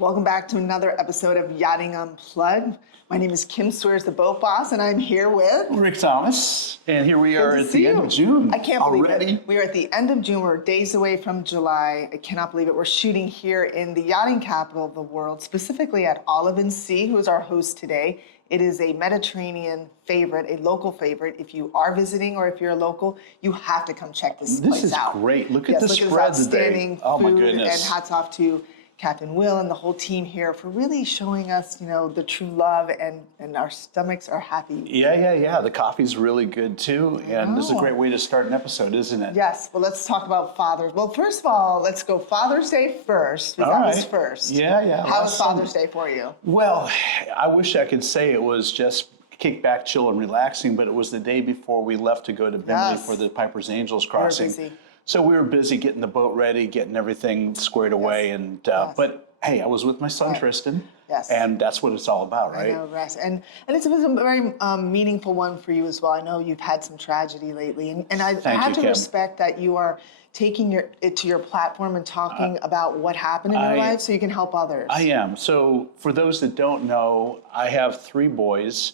Welcome back to another episode of Yachting Unplugged. My name is Kim Sweers, the boat boss, and I'm here with Rick Thomas, and here we are at the end of June. I can't believe already. it. We are at the end of June. We're days away from July. I cannot believe it. We're shooting here in the yachting capital of the world, specifically at Olive & Sea, who is our host today. It is a Mediterranean favorite, a local favorite. If you are visiting or if you're a local, you have to come check this place out. This is great. Look at the Look spread at this outstanding today. Oh my food, goodness. and hats off to Captain Will and the whole team here for really showing us, the true love, and our stomachs are happy. Yeah. The coffee's really good too, and this is a great way to start an episode, isn't it? Yes. Well, let's talk about fathers. Well, first of all, let's go Father's Day first. Because that was first. Yeah. How was Father's Day for you? Well, I wish I could say it was just kick back, chill, and relaxing, but it was the day before we left to go to Bimini for the Piper's Angels crossing. Busy. So we were busy getting the boat ready, getting everything squared away, and but hey, I was with my son Tristan, and that's what it's all about, right? I know, rest. And it was a very meaningful one for you as well. I know you've had some tragedy lately, and I have to respect that you are taking it to your platform and talking about what happened in your life so you can help others. I am. So for those that don't know, I have 3 boys,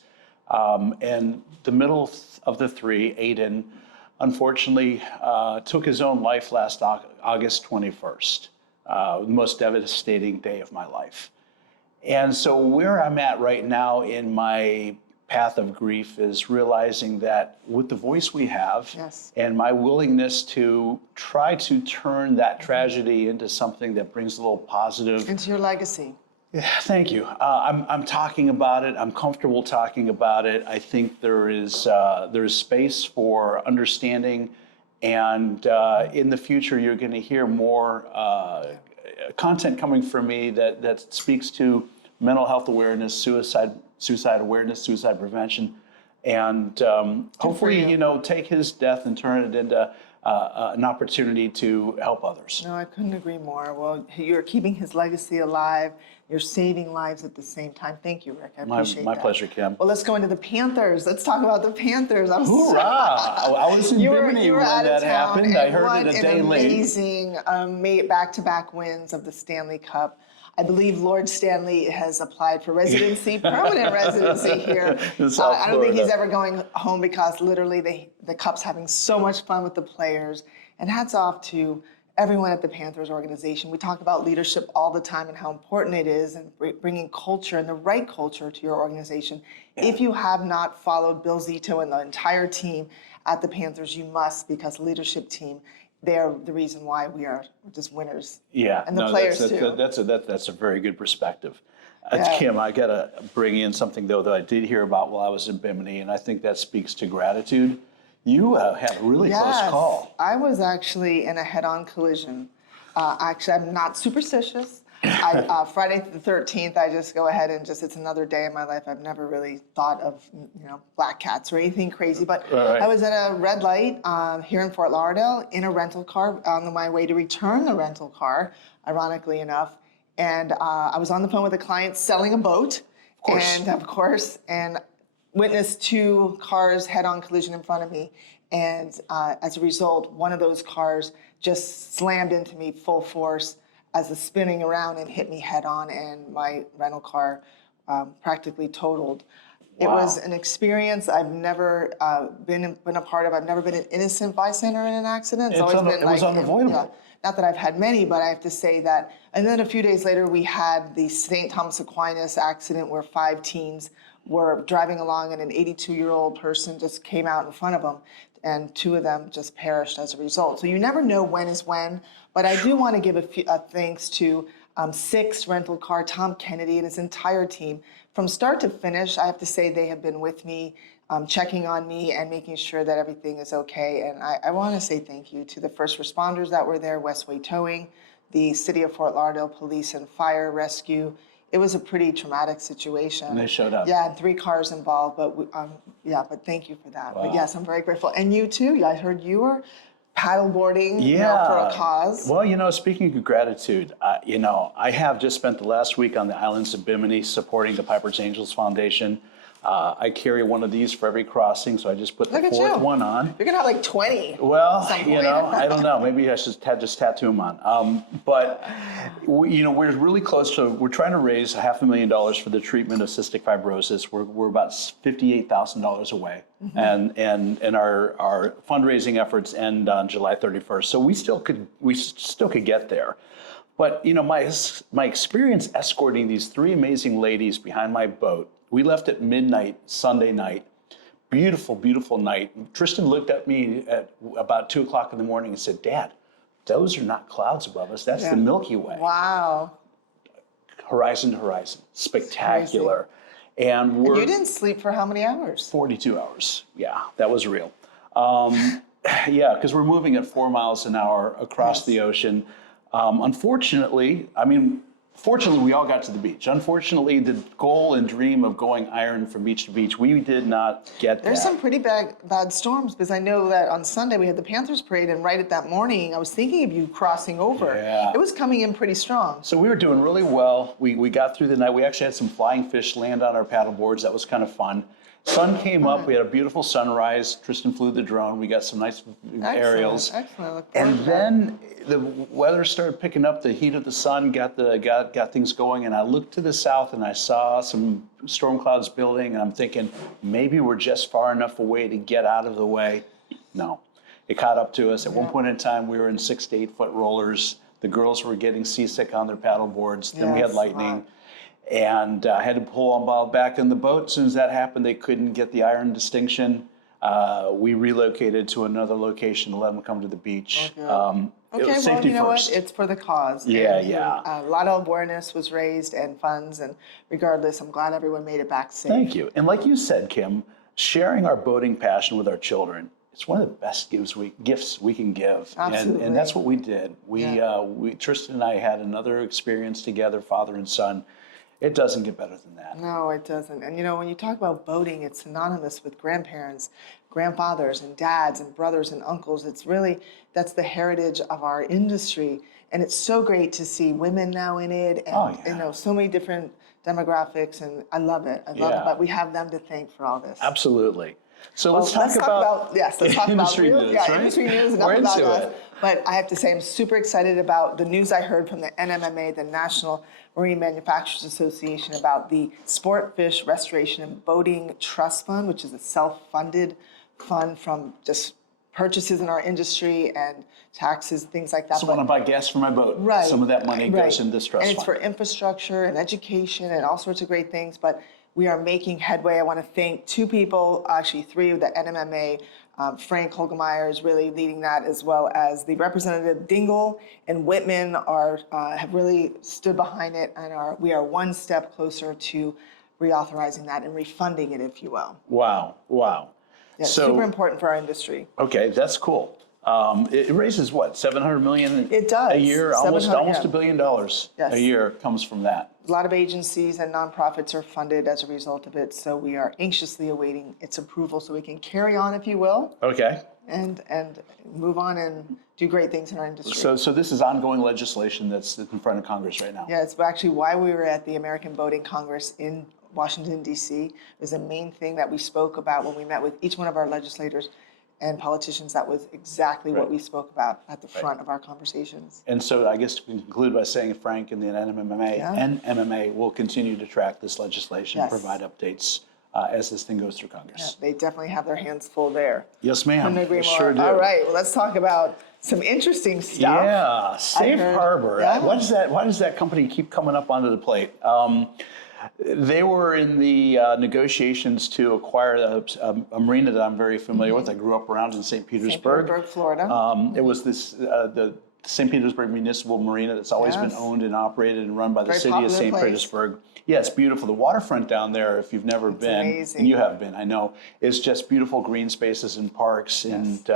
and the middle of the 3, Aiden, unfortunately took his own life last August 21st, the most devastating day of my life. And so where I'm at right now in my path of grief is realizing that with the voice we have and my willingness to try to turn that tragedy into something that brings a little positive. Into your legacy. Yeah, thank you. I'm talking about it. I'm comfortable talking about it. I think there is space for understanding, and in the future, you're going to hear more content coming from me that speaks to mental health awareness, suicide awareness, suicide prevention, and hopefully, take his death and turn it into an opportunity to help others. No, I couldn't agree more. Well, you're keeping his legacy alive. You're saving lives at the same time. Thank you, Rick. I appreciate that. My pleasure, Kim. Well, let's go into the Panthers. Let's talk about the Panthers. Hoorah! I was in Bimini when that happened. I heard it a day late. Amazing back-to-back wins of the Stanley Cup. I believe Lord Stanley has applied for residency, permanent residency here. I don't think he's ever going home because literally the Cup's having so much fun with the players. And hats off to everyone at the Panthers organization. We talk about leadership all the time and how important it is, and bringing culture and the right culture to your organization. If you have not followed Bill Zito and the entire team at the Panthers, you must, because leadership team, they're the reason why we are just winners. Yeah, and the players too. That's a very good perspective. Kim, I got to bring in something though that I did hear about while I was in Bimini, and I think that speaks to gratitude. You had a really close call. I was actually in a head-on collision. Actually, I'm not superstitious. Friday the 13th, I just go ahead and it's another day in my life. I've never really thought of, black cats or anything crazy. But I was at a red light here in Fort Lauderdale in a rental car on my way to return the rental car, ironically enough. And I was on the phone with a client selling a boat. Of course, and witnessed 2 cars head-on collision in front of me. And as a result, one of those cars just slammed into me full force as it's spinning around and hit me head-on, and my rental car practically totaled. Wow. It was an experience I've never been a part of. I've never been an innocent bystander in an accident. It was unavoidable. Not that I've had many, but I have to say that. And then a few days later, we had the St. Thomas Aquinas accident where 5 teens were driving along and an 82-year-old person just came out in front of them, and 2 of them just perished as a result. So you never know when is when, but I do want to give a thanks to 6 rental car, Tom Kennedy and his entire team. From start to finish, I have to say they have been with me, checking on me and making sure that everything is okay. And I want to say thank you to the first responders that were there, Westway Towing, the City of Fort Lauderdale Police and Fire Rescue. It was a pretty traumatic situation. And they showed up. Yeah, 3 cars involved, but but thank you for that. Wow. But yes, I'm very grateful. And you too, I heard you were paddleboarding for a cause. Well, speaking of gratitude, I have just spent the last week on the islands of Bimini supporting the Piper's Angels Foundation. I carry one of these for every crossing, so I just put the Look at fourth you. one on. You're gonna have like 20. Well, some you point. know, I don't know. Maybe I should just tattoo them on. But you know, we're really close to. We're trying to raise $500,000 for the treatment of cystic fibrosis. We're about $58,000 away, and our fundraising efforts end on July 31st. So we still could get there. But you know, my experience escorting these three amazing ladies behind my boat. We left at midnight Sunday night. Beautiful, beautiful night. Tristan looked at me at about 2 o'clock in the morning and said, "Dad, those are not clouds above us. That's the Milky Way." Wow. Horizon to horizon. Spectacular. And You didn't sleep for how many hours? 42 hours. Yeah, that was real. Yeah, because we're moving at 4 miles an hour across the ocean. Unfortunately, fortunately, we all got to the beach. Unfortunately, the goal and dream of going iron from beach to beach, we did not get There's that. some pretty bad storms, because I know that on Sunday we had the Panthers parade, and right at that morning, I was thinking of you crossing over. Yeah. It was coming in pretty strong. So we were doing really well. We got through the night. We actually had some flying fish land on our paddle boards. That was kind of fun. Sun came up. We had a beautiful sunrise. Tristan flew the drone. We got some nice aerials. Excellent. Look forward And to that. then the weather started picking up. The heat of the sun got things going. And I looked to the south and I saw some storm clouds building. And I'm thinking maybe we're just far enough away to get out of the way. No, it caught up to us. At one point in time, we were in 6 to 8 foot rollers. The girls were getting seasick on their paddle boards. Then we had lightning. And I had to pull them back in the boat. As soon as that happened, they couldn't get the iron distinction. We relocated to another location to let them come to the beach. It was Okay, well, safety you know first. what? It's for the cause. Yeah, And, yeah. A lot of awareness was raised and funds, and regardless, I'm glad everyone made it back safe. Thank you. And like you said, Kim, sharing our boating passion with our children, it's one of the best gifts we can give. Absolutely. And that's what we did. Tristan and I had another experience together, father and son. It doesn't get better than that. No, it doesn't. And you know, when you talk about boating, it's synonymous with grandparents, grandfathers, and dads, and brothers, and uncles. It's really, that's the heritage of our industry. And it's so great to see women now in it, and you know, so many different demographics, and I love it. I love it, but we have them to thank for all this. Absolutely. So Well, let's talk about let's talk about industry news, right? industry news. We're Enough about into us. it. But I have to say, I'm super excited about the news I heard from the NMMA, the National Marine Manufacturers Association, about the Sport Fish Restoration and Boating Trust Fund, which is a self-funded fund from just purchases in our industry and taxes, things like that. So when I buy gas for my boat, some of that money goes into this trust And it's fund. for infrastructure and education and all sorts of great things. But we are making headway. I want to thank two people, actually three of the NMMA. Frank Holgemeyer is really leading that, as well as the representative Dingle and Whitman have really stood behind it, and we are one step closer to reauthorizing that and refunding it, if you will. Wow. Yeah, So- super important for our industry. Okay, that's cool. It raises what, 700 million It does. a year? Almost $1 billion Yes. a year comes from that. A lot of agencies and nonprofits are funded as a result of it, so we are anxiously awaiting its approval so we can carry on, if you will, Okay. and move on and do great things in our industry. So this is ongoing legislation that's in front of Congress right now. Yeah, it's actually why we were at the American Boating Congress in Washington, D.C. It was the main thing that we spoke about when we met with each one of our legislators and politicians. That was exactly what we spoke about at the front of our conversations. And so I guess we can conclude by saying Frank and the NMMA will continue to track this legislation, Yes. provide updates as this thing goes through Congress. They definitely have their hands full there. Yes, ma'am. Couldn't agree We more. sure do. All right, well, let's talk about some interesting stuff. Yeah, Safe heard- Harbor. yeah. Why does that company keep coming up onto the plate? They were in the negotiations to acquire a marina that I'm very familiar with. I grew up around in St. Petersburg. Florida. It was the St. Petersburg Municipal Marina that's always been owned and operated and run by the Very city of popular St. place. Petersburg. Yeah, it's beautiful. The waterfront down there, if you've never been, amazing. and you have been, I know, it's just beautiful green spaces and parks, and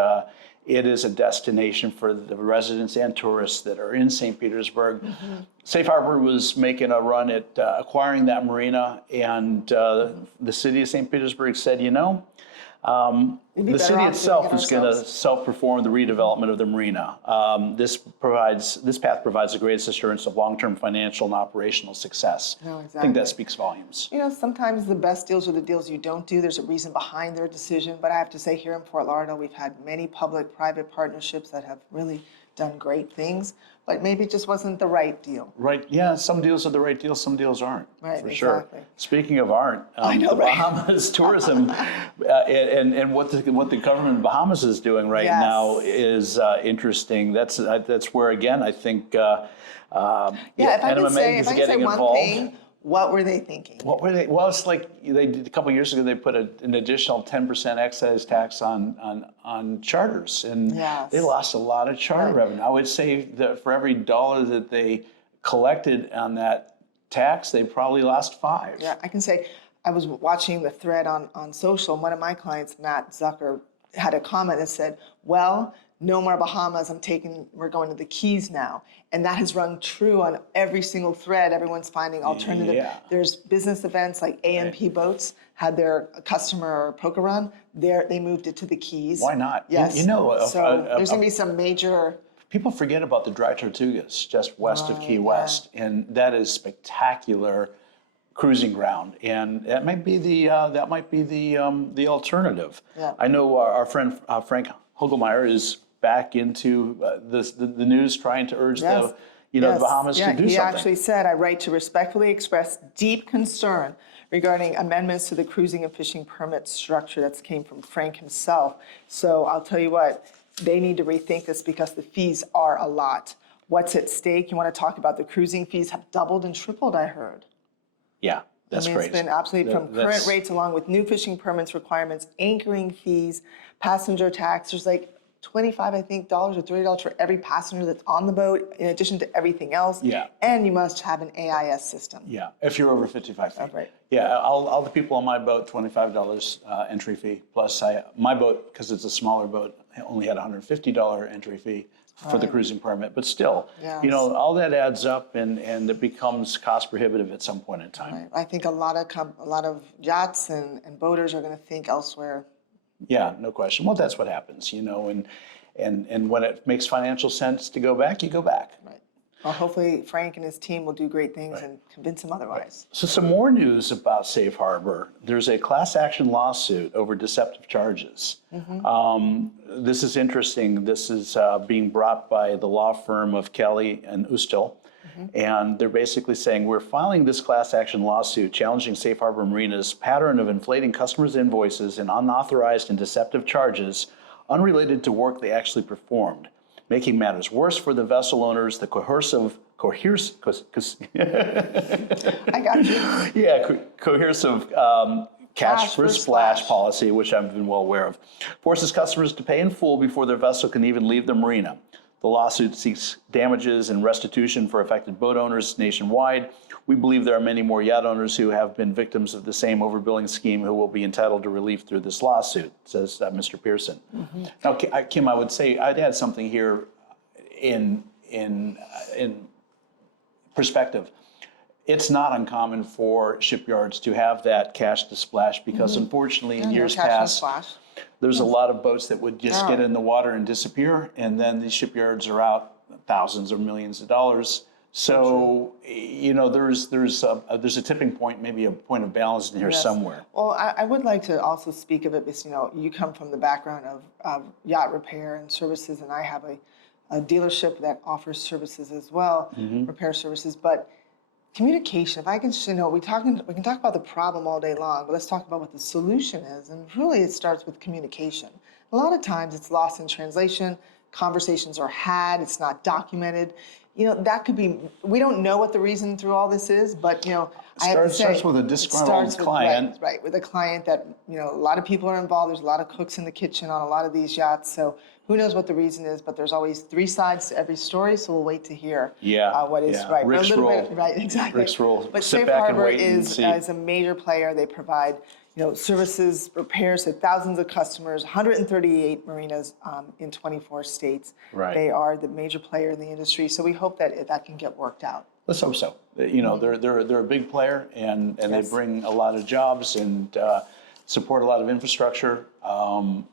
it is a destination for the residents and tourists that are in St. Petersburg. Safe Harbor was making a run at acquiring that marina, and the city of St. Petersburg said, you know, We'd be The better city off doing itself it is going to ourselves. self-perform the redevelopment of the marina. This path provides the greatest assurance of long-term financial and operational success. No, I think exactly. that speaks volumes. You know, sometimes the best deals are the deals you don't do. There's a reason behind their decision. But I have to say, here in Fort Lauderdale, we've had many public-private partnerships that have really done great things. But maybe it just wasn't the right deal. Right, yeah, some deals are the right deals, some deals aren't, Right, for sure. exactly. Speaking of aren't, I know, the right? Bahamas tourism and what the government of Bahamas is doing right Yes. now is interesting. That's where, again, I think Yeah, if I could say, is getting one involved. thing, what were they thinking? What were they? Well, it's like they did a couple of years ago. They put an additional 10% excise tax on charters, and Yes. they lost a lot of charter Right. revenue. I would say that for every dollar that they collected on that tax, they probably lost 5. Yeah, I can say I was watching the thread on social, and one of my clients, Matt Zucker, had a comment that said, well, no more Bahamas, we're going to the Keys now. And that has rung true on every single thread. Everyone's finding alternative. Yeah. There's business events like AMP Boats had their customer poker run. They moved it to the Keys. Why not? Yes. You know, so there's going to be some major... people forget about the Dry Tortugas just west of Key West, and that is spectacular cruising ground, and that might be the alternative. Yeah. I know our friend Frank Hogelmeyer is back into the news, trying to urge Yes. the Bahamas to do he something. actually said, I write to respectfully express deep concern regarding amendments to the cruising and fishing permit structure. That came from Frank himself. So I'll tell you what, they need to rethink this because the fees are a lot. What's at stake? You want to talk about the cruising fees have doubled and tripled, I heard. Yeah, that's I mean, crazy. it's been absolutely from current rates along with new fishing permits requirements, anchoring fees, passenger tax. There's like $25, I think, dollars or $30 for every passenger that's on the boat, in addition to everything else. Yeah. And you must have an AIS system. Yeah, if you're over 55 feet. Oh, right. Yeah, all the people on my boat, $25 entry fee. Plus, my boat, because it's a smaller boat, only had $150 entry fee for the cruising permit. But still, Yes. all that adds up, and it becomes cost prohibitive at some point in time. Right. I think a lot of yachts and boaters are going to think elsewhere. Yeah, no question. Well, that's what happens, and when it makes financial sense to go back, you go back. Right. Well, hopefully Frank and his team will do great things and convince him otherwise. So some more news about Safe Harbor. There's a class action lawsuit over deceptive charges. This is interesting. This is being brought by the law firm of Kelly and Ustil. And they're basically saying, we're filing this class action lawsuit challenging Safe Harbor Marina's pattern of inflating customers' invoices and unauthorized and deceptive charges unrelated to work they actually performed, making matters worse for the vessel owners. The coercive I got you. coercive cash for splash policy, which I've been well aware of, forces customers to pay in full before their vessel can even leave the marina. The lawsuit seeks damages and restitution for affected boat owners nationwide. We believe there are many more yacht owners who have been victims of the same overbilling scheme who will be entitled to relief through this lawsuit, says Mr. Pearson. Now, Kim, I would say I'd add something here in perspective. It's not uncommon for shipyards to have that cash to splash because, unfortunately, in years Catch and past, splash. there's a lot of boats that would just get in the water and disappear, and then these shipyards are out thousands or millions of dollars. So, there's a tipping point, maybe a point of balance in here somewhere. Well, I would like to also speak of it because, you come from the background of yacht repair and services, and I have a dealership that offers services as well, repair services. But communication, if I can, we can talk about the problem all day long, but let's talk about what the solution is. And really, it starts with communication. A lot of times, it's lost in translation. Conversations are had. It's not documented. That could be. We don't know what the reason through all this is, but I have to say, starts with a disgruntled client. Right, with a client that a lot of people are involved. There's a lot of cooks in the kitchen on a lot of these yachts. So who knows what the reason is? But there's always 3 sides to every story. So we'll wait to hear what is right. Rick's but a little rule. bit, right, exactly. Rick's rule. But Sit Safe back and Harbor wait and is see. a major player. They provide services, repairs to thousands of customers, 138 marinas in 24 states. Right. They are the major player in the industry. So we hope that can get worked out. Let's hope so. They're a big player, and they bring a lot of jobs, and support a lot of infrastructure.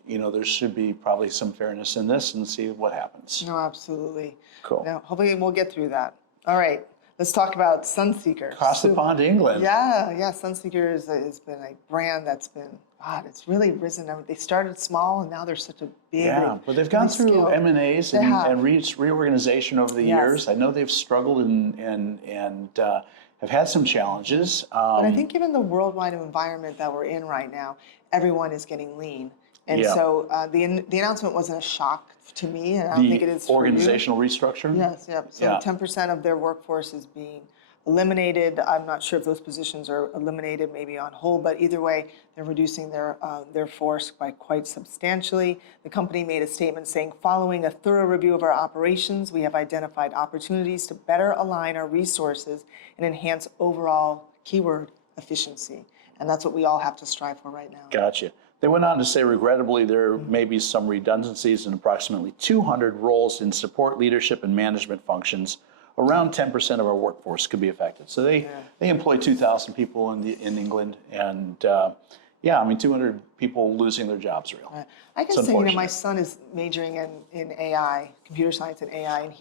There should be probably some fairness in this, and see what happens. No, absolutely. Cool. No, hopefully we'll get through that. All right, let's talk about Sunseeker. Across the pond to England. Yeah. Sunseeker has been a brand that's been, God, it's really risen. I mean, they started small, and now they're such a big. Yeah, but they've gone through scaled. M&As and reorganization over the years. I know they've struggled and have had some challenges. But I think given the worldwide environment that we're in right now, everyone is getting lean. And so the announcement wasn't a shock to me, and I don't think it is for you. Organizational restructure? Yes. So 10% of their workforce is being eliminated. I'm not sure if those positions are eliminated, maybe on hold, but either way, they're reducing their force by quite substantially. The company made a statement saying, following a thorough review of our operations, we have identified opportunities to better align our resources and enhance overall, keyword, efficiency. And that's what we all have to strive for right now. Gotcha. They went on to say, regrettably, there may be some redundancies in approximately 200 roles in support, leadership, and management functions. Around 10% of our workforce could be affected. So they employ 2,000 people in England, and 200 people losing their jobs are real. I can say, my son is majoring in AI, computer science and AI, and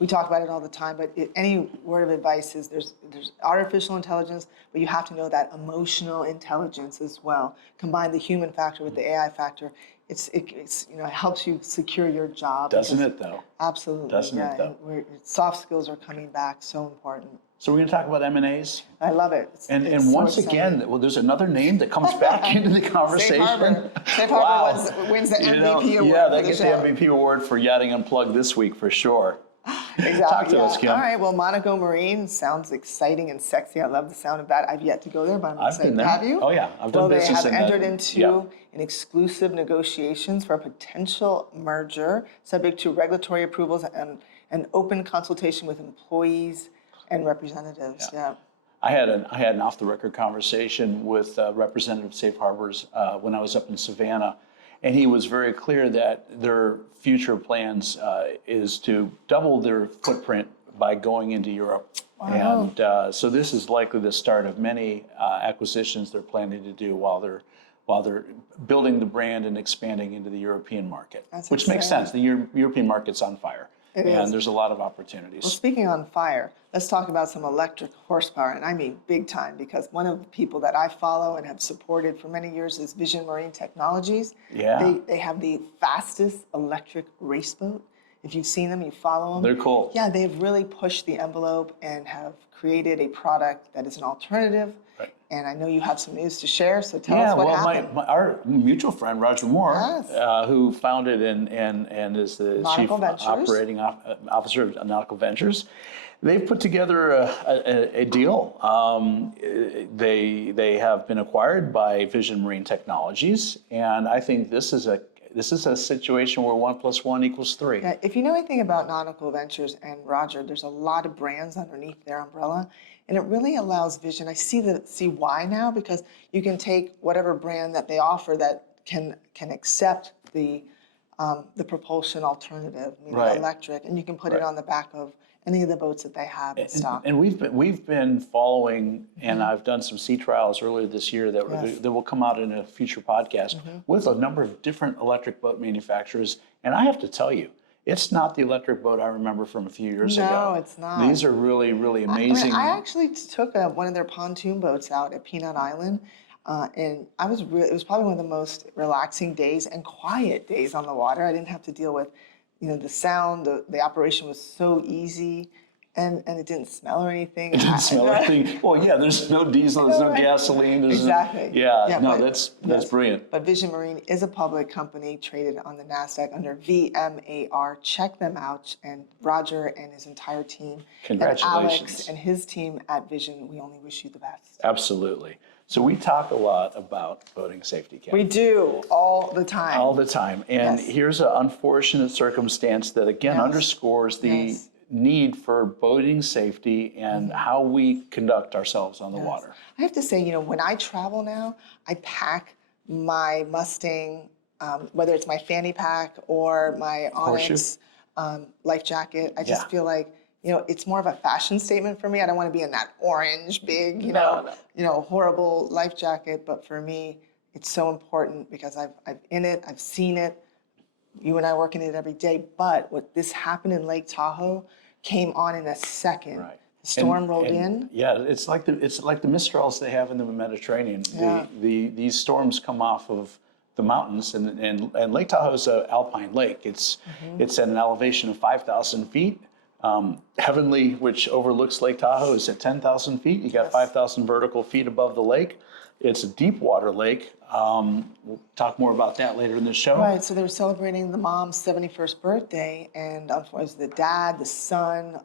we talk about it all the time, but any word of advice is there's artificial intelligence, but you have to know that emotional intelligence as well. Combine the human factor with the AI factor. It helps you secure your job. Doesn't it though? Absolutely. Doesn't it though? Soft skills are coming back, so important. So we're going to talk about M&As. I love it. And once again, there's another name that comes back into the conversation. Safe Harbor wins the MVP award. Yeah, they get the MVP award for Yachting Unplugged this week for sure. Exactly. Talk to us, Kim. All right. Well, Monaco Marine sounds exciting and sexy. I love the sound of that. I've yet to go there, but I'm excited. Been there. Have you? Oh yeah, I've done business in that. They have entered into an exclusive negotiations for a potential merger, subject to regulatory approvals and an open consultation with employees and representatives. Yeah. I had an off-the-record conversation with Representative Safe Harbors when I was up in Savannah, and he was very clear that their future plans is to double their footprint by going into Europe. Wow. And so this is likely the start of many acquisitions they're planning to do while they're building the brand and expanding into the European market, which makes sense. The European market's on fire. And there's a lot of opportunities. Well, speaking on fire, let's talk about some electric horsepower, and I mean big time, because one of the people that I follow and have supported for many years is Vision Marine Technologies. Yeah. They have the fastest electric race boat. If you've seen them, you follow them. They're cool. Yeah, they've really pushed the envelope and have created a product that is an alternative. Right. And I know you have some news to share, so tell us what happened. Our mutual friend, Roger Moore, who founded and is the Chief Operating Officer of Nautical Ventures, they've put together a deal. They have been acquired by Vision Marine Technologies, and I think this is a situation where 1 + 1 = 3. Yeah, if you know anything about Nautical Ventures and Roger, there's a lot of brands underneath their umbrella, and it really allows Vision. I see why now, because you can take whatever brand that they offer that can accept the propulsion alternative, meaning electric, and you can put it on the back of any of the boats that they have in stock. And we've been following, and I've done some sea trials earlier this year that will come out in a future podcast with a number of different electric boat manufacturers. And I have to tell you, it's not the electric boat I remember from a few years ago. No, it's not. These are really, really amazing. I actually took one of their pontoon boats out at Peanut Island, and it was probably one of the most relaxing days and quiet days on the water. I didn't have to deal with the sound. The operation was so easy, and it didn't smell or anything. It didn't smell anything. Well, yeah, there's no diesel, there's no gasoline. Exactly. That's brilliant. But Vision Marine is a public company traded on the NASDAQ under VMAR. Check them out. And Roger and his entire team, Congratulations. And Alex and his team at Vision, we only wish you the best. Absolutely. So we talk a lot about boating safety, Kim. We do, all the time. All the time. And here's an unfortunate circumstance that, again, underscores the need for boating safety and how we conduct ourselves on the water. I have to say, when I travel now, I pack my Mustang, whether it's my fanny pack or my Onyx life jacket. I just feel like, it's more of a fashion statement for me. I don't want to be in that orange, big, horrible life jacket. But for me, It's so important because I've in it, I've seen it. You and I work in it every day. But what this happened in Lake Tahoe came on in a second. Right. The storm rolled in. Yeah, it's like the Mistrals they have in the Mediterranean. Yeah. These storms come off of the mountains, and Lake Tahoe is an alpine lake. It's at an elevation of 5,000 feet. Heavenly, which overlooks Lake Tahoe, is at 10,000 feet. You got Yes. 5,000 vertical feet above the lake. It's a deep water lake. We'll talk more about that later in the show. Right, so they were celebrating the mom's 71st birthday, and it was the dad, the son,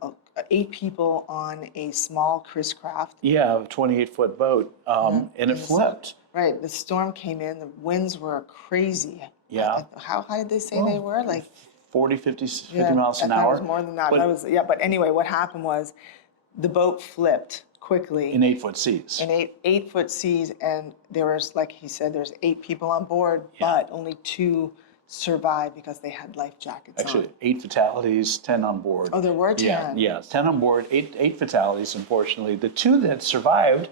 8 people on a small Chris craft. Yeah, a 28-foot boat, and it flipped. Right, the storm came in, the winds were crazy. Yeah. How high did they say they were? Like 40, 50 yeah, miles an I thought hour. it was more than that. But But anyway, what happened was the boat flipped quickly in 8-foot seas. in 8-foot seas, and there was, like he said, there's 8 people on board, but only 2 survived because they had life jackets Actually, on. 8 fatalities, 10 on board. Oh, there were 10. Yeah, 10 on board, eight fatalities, unfortunately. The 2 that survived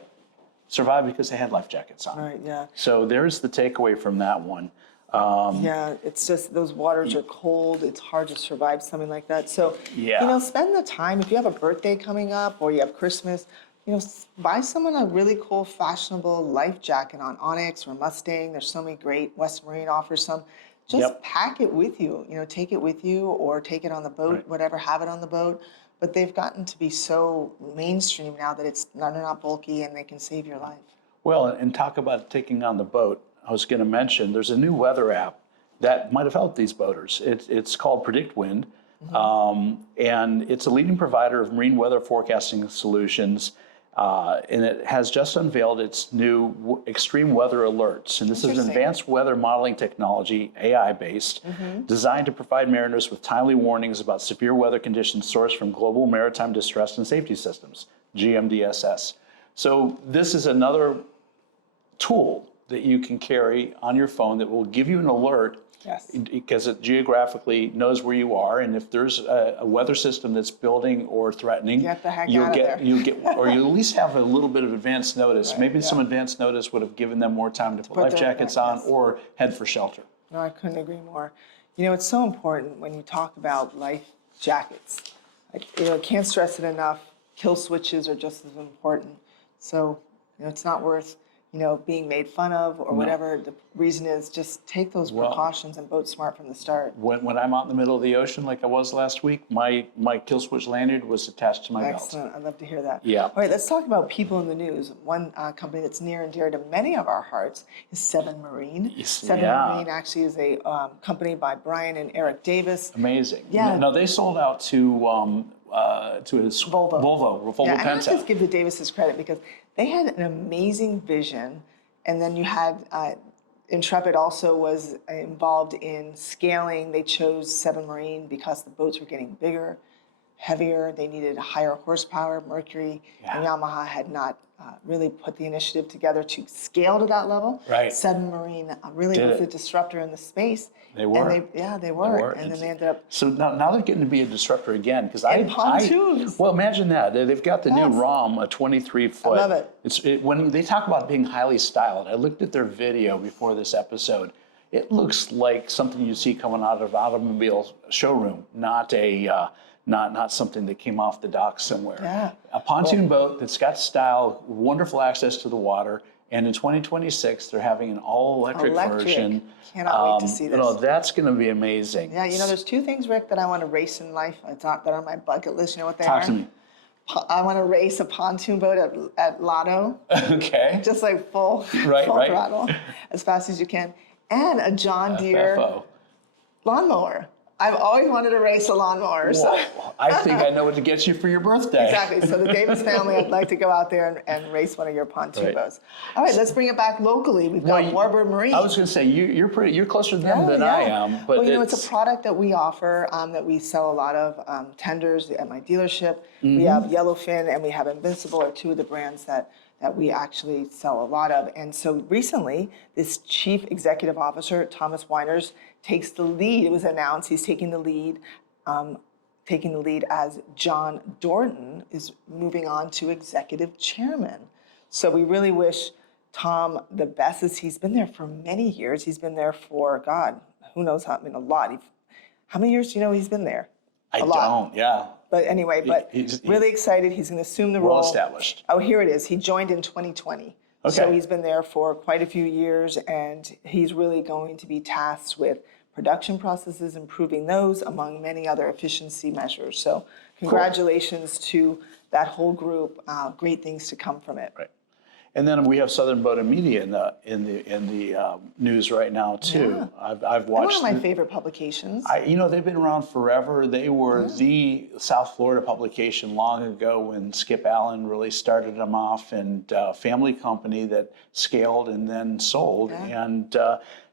because they had life jackets on. Right, yeah. So there's the takeaway from that one. Yeah, it's just those waters are cold. It's hard to survive something like that. So, Yeah. spend the time. If you have a birthday coming up or you have Christmas, buy someone a really cool, fashionable life jacket on Onyx or Mustang. There's so many great. West Marine offers some. Just pack it with you. Take it with you or take it on the boat, whatever, have it on the boat. But they've gotten to be so mainstream now that they're not bulky and they can save your life. Well, and talk about taking on the boat. I was going to mention there's a new weather app that might have helped these boaters. It's called Predict Wind, and it's a leading provider of marine weather forecasting solutions. And it has just unveiled its new extreme weather alerts. And this is an advanced weather modeling technology, AI-based, designed to provide mariners with timely warnings about severe weather conditions sourced from global maritime distress and safety systems, GMDSS. So this is another tool that you can carry on your phone that will give you an alert. Yes. Because it geographically knows where you are, and if there's a weather system that's building or threatening, Get the heck you'll out of there. or you at least have a little bit of advance notice. Maybe some advance notice would have given them more time to put life jackets on or head for shelter. No, I couldn't agree more. It's so important when you talk about life jackets. Can't stress it enough. Kill switches are just as important. So, it's not worth being made fun of or whatever the reason is. Just take those precautions and boat smart from the start. When I'm out in the middle of the ocean like I was last week, my kill switch lanyard was attached to my belt. Excellent. I'd love to hear that. Yeah. All right, let's talk about people in the news. One company that's near and dear to many of our hearts is Seven Marine. Seven Marine actually is a company by Brian and Eric Davis. Amazing. Yeah. No, they sold out to his Volvo Yeah, I have Penta. to give the Davises credit because they had an amazing vision, and then you had Intrepid also was involved in scaling. They chose Seven Marine because the boats were getting bigger, heavier. They needed higher horsepower. Mercury and Yamaha had not really put the initiative together to scale to that level. Right. Seven Marine really was the disruptor in the space. They were. And they were. And then they ended up. So now they're getting to be a disruptor again because pontoons. Well, imagine that they've got the new ROM, a 23-foot. I love it. When they talk about being highly styled, I looked at their video before this episode. It looks like something you see coming out of an automobile showroom, not something that came off the dock somewhere. Yeah. A pontoon boat that's got style, wonderful access to the water, and in 2026 they're having an all-electric version. Cannot wait to see this. That's going to be amazing. Yeah, there's 2 things, Rick, that I want to race in life. It's not that are on my bucket list. You know what they are? Talk to me. I want to race a pontoon boat at Lotto, Okay. just like full Right. throttle, as fast as you can, and a John Deere FFO. lawnmower. I've always wanted to race a lawnmower. So. Whoa, I think I know what to get you for your birthday. Exactly. So the Davis family, I'd like to go out there and race one of your pontoon boats. All right, let's bring it back locally. We've got Warbird Marine. I was going to say you're closer to them than I am, but well, it's a product that we offer that we sell a lot of tenders at my dealership. We have Yellowfin and we have Invincible are 2 of the brands that we actually sell a lot of. And so recently, this Chief Executive Officer, Thomas Weiners, takes the lead. It was announced he's taking the lead as John Dorton is moving on to Executive Chairman. So we really wish Tom, the best is he's been there for many years. He's been there for, God, who knows how, I mean, a lot. How many years do you know he's been there? I don't, yeah. But anyway, he's really excited. He's going to assume the role. Well established. Oh, here it is. He joined in 2020. Okay. So he's been there for quite a few years, and he's really going to be tasked with production processes, improving those, among many other efficiency measures. So congratulations to that whole group. Great things to come from it. Right. And then we have Southern Boat and Media in the news right now too. Yeah. I've watched. One of my favorite publications. They've been around forever. They were the South Florida publication long ago when Skip Allen really started them off, and family company that scaled and then sold. Yeah. And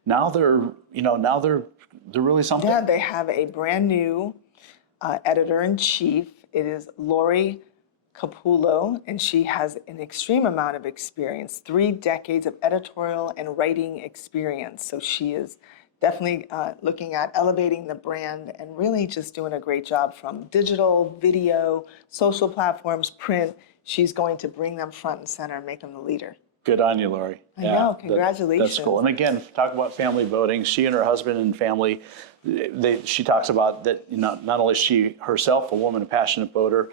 now they're really something. Yeah, they have a brand new editor-in-chief. It is Lori Capullo, and she has an extreme amount of experience, 3 decades of editorial and writing experience. So she is definitely looking at elevating the brand and really just doing a great job from digital, video, social platforms, print. She's going to bring them front and center and make them the leader. Good on you, Lori. I know, congratulations. That's cool. And again, talk about family boating. She and her husband and family, she talks about that, not only is she herself a woman, a passionate boater,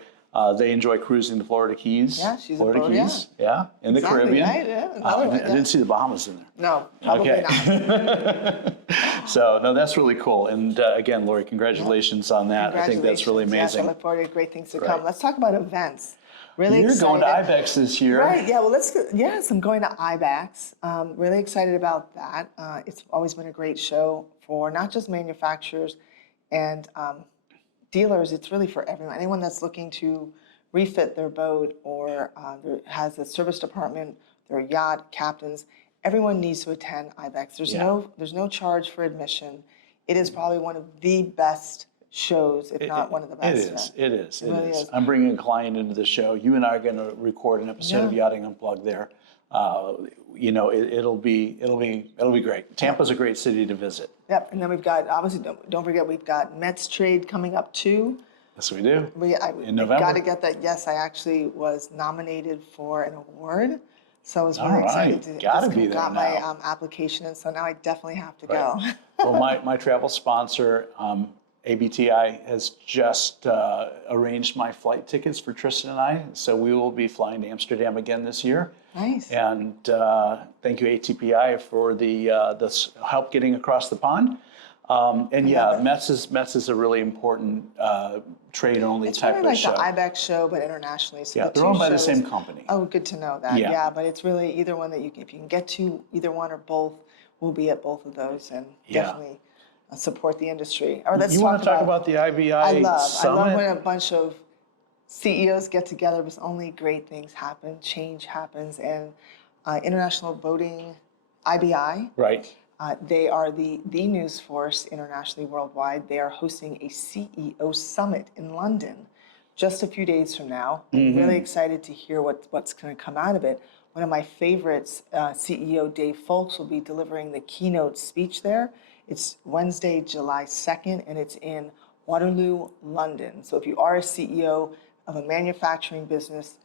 they enjoy cruising the Florida Keys. Yeah, she's Florida a boater, Keys. Yeah, in the Exactly, Caribbean. right, yeah. I didn't see the Bahamas in there. No, probably not. So, no, that's really cool. And again, Lori, congratulations on that. I think that's really amazing. Yes, I look forward to great things to come. Let's talk about events. Really You're excited. going to IBEX this year. Right, yeah, well, yes, I'm going to IBEX. Really excited about that. It's always been a great show for not just manufacturers and dealers, it's really for everyone. Anyone that's looking to refit their boat or has a service department, their yacht, captains, everyone needs to attend IBEX. There's no charge for admission. It is probably one of the best shows, if not one of the best. It is. It really is. I'm bringing a client into the show. You and I are going to record an episode of Yachting Unplugged there. It'll be great. Tampa's a great city to visit. Yep, and then we've got, obviously, don't forget, we've got Mets trade coming up too. Yes, we do. In November. Got to get that. Yes, I actually was nominated for an award, so I was really excited to got my application in. So now I definitely have to go. Well, my travel sponsor, ABTI, has just arranged my flight tickets for Tristan and I, so we will be flying to Amsterdam again this year. Nice. And thank you, ATPI, for the help getting across the pond. Mets is a really important trade-only type of show. It's like the IBEX show, but internationally. So they're owned by the same company. Oh, good to know that. Yeah, but it's really either one that if you can get to, either one or both, we'll be at both of those and definitely support the industry. All right, let's want to talk about the IBI Summit? I love when a bunch of CEOs get together because only great things happen, change happens, and International Boating, IBI. Right. They are the news force internationally, worldwide. They are hosting a CEO summit in London just a few days from now. I'm really excited to hear what's going to come out of it. One of my favorites, CEO Dave Folks, will be delivering the keynote speech there. It's Wednesday, July 2nd, and it's in Waterloo, London. So if you are a CEO of a manufacturing business,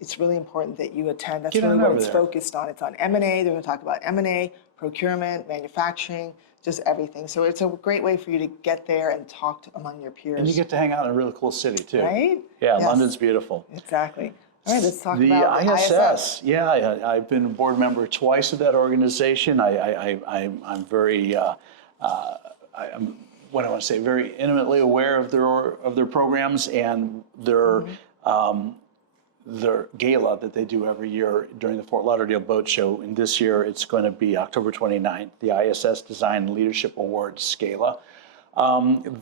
it's really important that you attend. That's really what it's focused on. It's on M&A. They're going to talk about M&A, procurement, manufacturing, just everything. So it's a great way for you to get there and talk among your peers. And you get to hang out in a really cool city, too. Right? Yeah, yes. London's beautiful. Exactly. All right, let's talk about the ISS. Yeah, I've been a board member twice of that organization. I'm very, very intimately aware of their programs and their gala that they do every year during the Fort Lauderdale Boat Show. And this year it's going to be October 29th, the ISS Design and Leadership Awards Gala.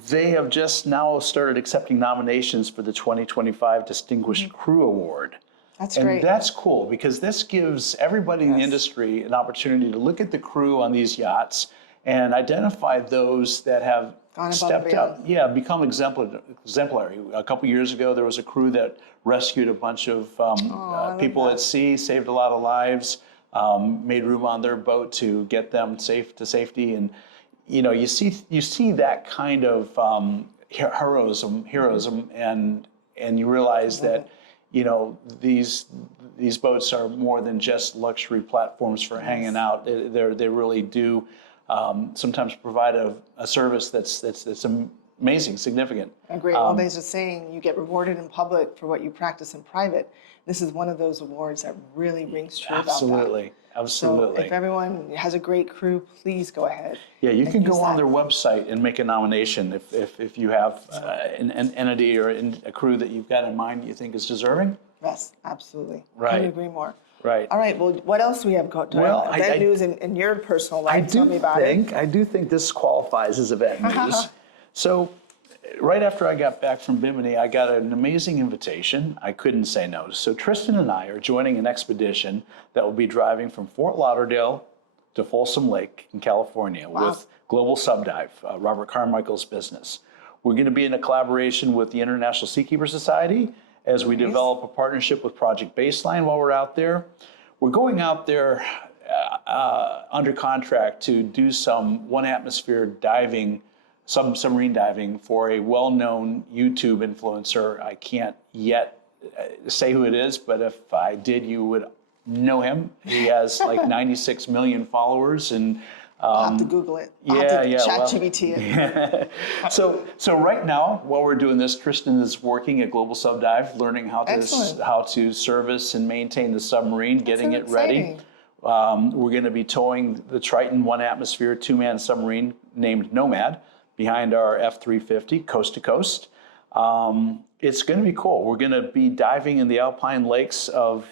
They have just now started accepting nominations for the 2025 Distinguished Crew Award. That's great. And that's cool because this gives everybody in the industry an opportunity to look at the crew on these yachts and identify those that have stepped up. Yeah, become exemplary. A couple years ago, there was a crew that rescued a bunch of people at sea, saved a lot of lives, made room on their boat to get them to safety. And you see that kind of heroism, and you realize that you know, these boats are more than just luxury platforms for hanging out. They really do sometimes provide a service that's amazing, significant. Agree. Well, there's a saying, you get rewarded in public for what you practice in private. This is one of those awards that really rings true about that. Absolutely. So if everyone has a great crew, please go ahead. Yeah, you can go on that. their website and make a nomination if you have an entity or a crew that you've got in mind you think is deserving. Yes, absolutely. Right. Couldn't agree more. Right. All right. Well, what else do we have going on? Well, Event news in your personal life. Tell me about it. I do think this qualifies as event news. So, right after I got back from Bimini, I got an amazing invitation. I couldn't say no. So Tristan and I are joining an expedition that will be driving from Fort Lauderdale to Folsom Lake in California with Global Subdive, Robert Carmichael's business. We're going to be in a collaboration with the International Seakeeper Society as we develop a partnership with Project Baseline while we're out there. We're going out there under contract to do some one atmosphere diving, some submarine diving for a well-known YouTube influencer. I can't yet say who it is, but if I did, you would know him. He has like 96 million followers, and I'll have to Google it. I'll have to ChatGPT it. So right now, while we're doing this, Tristan is working at Global Subdive, learning how to service and maintain the submarine, getting it ready. We're going to be towing the Triton One Atmosphere 2-man submarine named Nomad behind our F-350 coast to coast. It's going to be cool. We're going to be diving in the alpine lakes of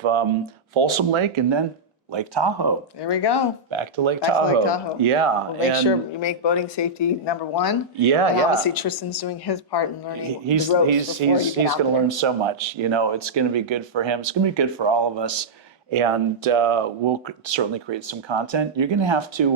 Folsom Lake and then Lake Tahoe. There we go. Back to Lake Tahoe. Yeah. Well, make sure you make boating safety number one. Yeah, and obviously Tristan's doing his part in learning the ropes before you get out He's going to learn so much. You know, it's going to be good for him. It's going to be good for all of us. And we'll certainly create some content. You're going to have to,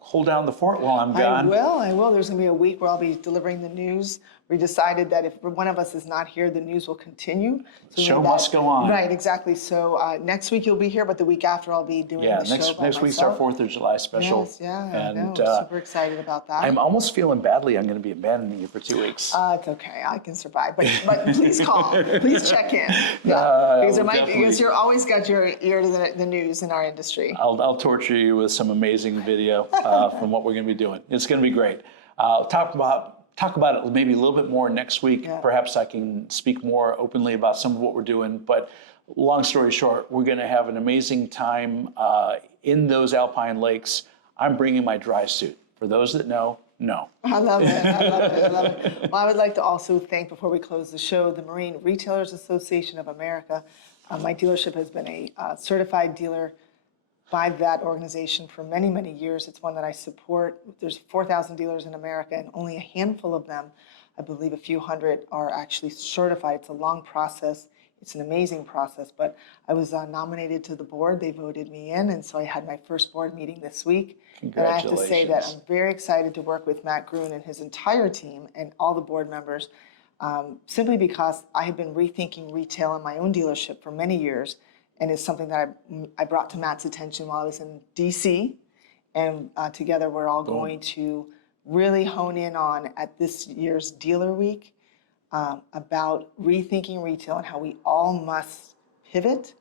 hold down the fort while I'm gone. I will. There's going to be a week where I'll be delivering the news. We decided that if one of us is not here, the news will continue. So show must go on. Right, exactly. So next week you'll be here, but the week after I'll be doing the show by next week's our 4th of July special. Yes, yeah, and, I know. I'm super excited about that. I'm almost feeling badly I'm going to be abandoning you for 2 weeks. It's okay. I can survive. But please call. Please check in. Yeah. Because you're always got your ear to the news in our industry. I'll torture you with some amazing video from what we're going to be doing. It's going to be great. Talk about it maybe a little bit more next week. Yeah. Perhaps I can speak more openly about some of what we're doing. But long story short, we're going to have an amazing time in those alpine lakes. I'm bringing my dry suit. For those that know, no. I love it. I love it. Well, I would like to also thank, before we close the show, the Marine Retailers Association of America. My dealership has been a certified dealer by that organization for many, many years. It's one that I support. There's 4,000 dealers in America, and only a handful of them, I believe a few hundred, are actually certified. It's a long process. It's an amazing process, but I was nominated to the board. They voted me in, and so I had my first board meeting this week. And I have to say that I'm very excited to work with Matt Gruen and his entire team and all the board members, simply because I have been rethinking retail in my own dealership for many years. And it's something that I brought to Matt's attention while I was in DC. And together we're all going to really hone in on, at this year's Dealer Week, about rethinking retail and how we all must pivot,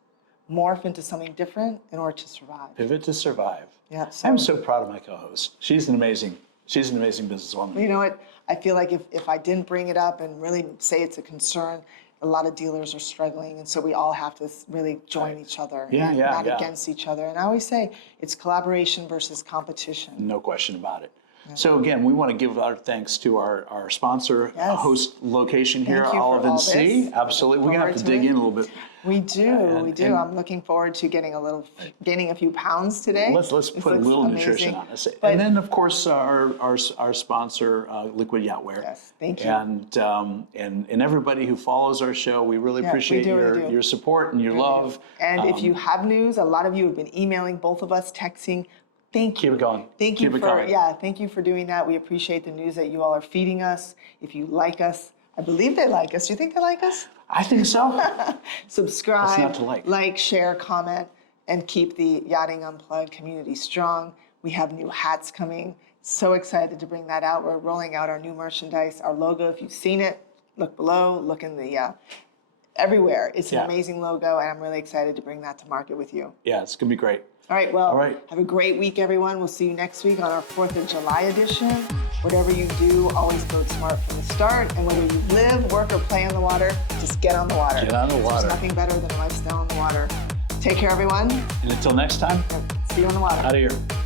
morph into something different in order to survive. Pivot to survive. Yeah. I'm so proud of my co-host. She's an amazing businesswoman. You know what? I feel like if I didn't bring it up and really say it's a concern, a lot of dealers are struggling, and so we all have to really join each other, not against each other. And I always say it's collaboration versus competition. No question about it. Yeah. So again, we want to give our thanks to our sponsor, host location here, Olive & Sea. Absolutely, we're gonna have to dig in a little bit. We do. I'm looking forward to gaining a few pounds today. Let's put a little nutrition on us. And then, of course, our sponsor, Liquid Yachtwear. Yes, thank you. And everybody who follows our show, we really appreciate your support and your love. And if you have news, a lot of you have been emailing both of us, texting. Thank you. Keep it going. Thank you for doing that. We appreciate the news that you all are feeding us. If you like us, I believe they like us. Do you think they like us? I think so. Subscribe, not to like, share, comment, and keep the Yachting Unplugged community strong. We have new hats coming. So excited to bring that out. We're rolling out our new merchandise, our logo. If you've seen it, look below, look in the, everywhere. It's an Yeah. amazing logo, and I'm really excited to bring that to market with you. Yeah, it's gonna be great. All right, well, All right. have a great week, everyone. We'll see you next week on our 4th of July edition. Whatever you do, always boat smart from the start. And whether you live, work, or play on the water, just get on the water. Get on the water. There's nothing better than a lifestyle on the water. Take care, everyone. And until next time, See you on the water. out of here.